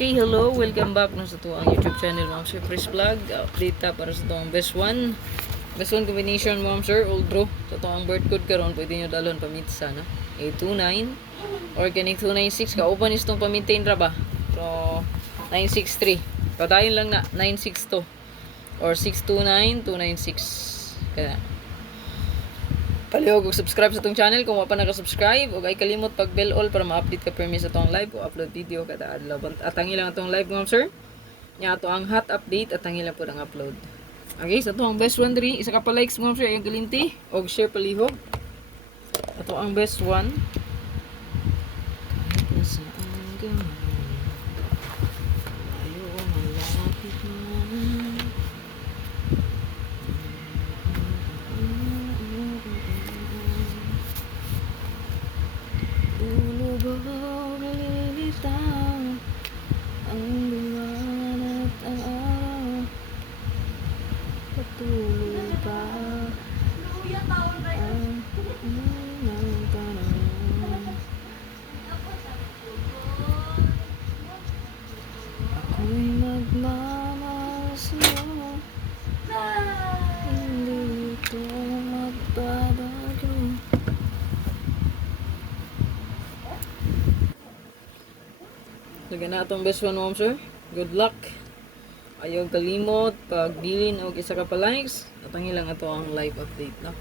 Okay, hello, welcome back na sa tuang YouTube channel, Ma'am Sir Chris Vlog. Update ta para sa tuang best one combination, Ma'am Sir, old bro. Sa tuang birth code karon pwede nyo dalon pamitsa na 829 or kaning 296 ka open is tong pamintain ra ba. So 963. Padayon lang na 962 or 629 296. Kaya palihog og subscribe sa tong channel kung wa pa naka-subscribe ug ay kalimot pag bell all para ma-update ka permi sa tong live ko upload video kada adlaw. Atangi lang atong live, Ma'am Sir. Nya ato ang hot update atangi lang pud ang upload. Okay, sa atong best one diri, isa ka pa likes, Ma'am Sir, ang galinti og share palihog. Ato ang best one. Kahit nasa hanggang ayo malapit na. Ang buwan at ang araw patuloy pa ang unang panahon. Ako'y magmamahal sa'yo, hindi ito magbabago. Lagyan na itong best one, Ma'am Sir. Good luck. Ayaw kalimot pag dilin o isa ka pa likes. At ang ilang ito ang live update na.